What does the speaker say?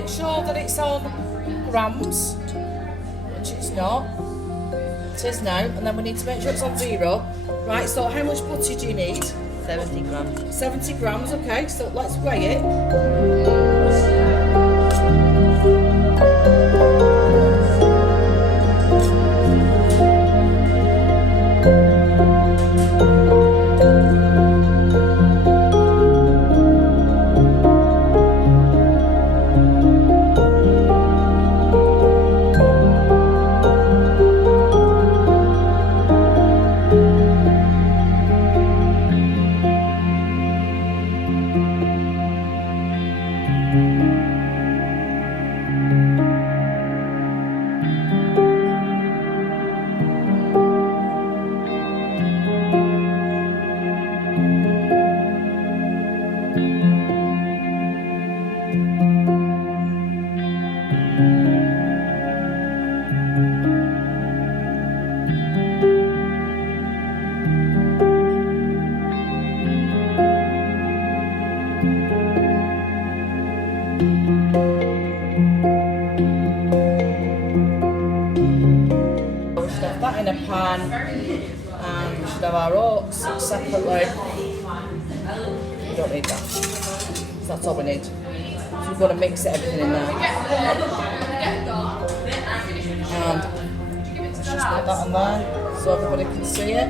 make sure that it's on grams, which it's not. It is now, and then we need to make sure it's on 0. Right, so how much butter do you need? 70 grams. 70 grams, okay, so let's weigh it. In a pan, and we should have our oats separately. We don't need that. So that's all we need. So we've got to mix everything in there. And let's just put that on there so everybody can see it.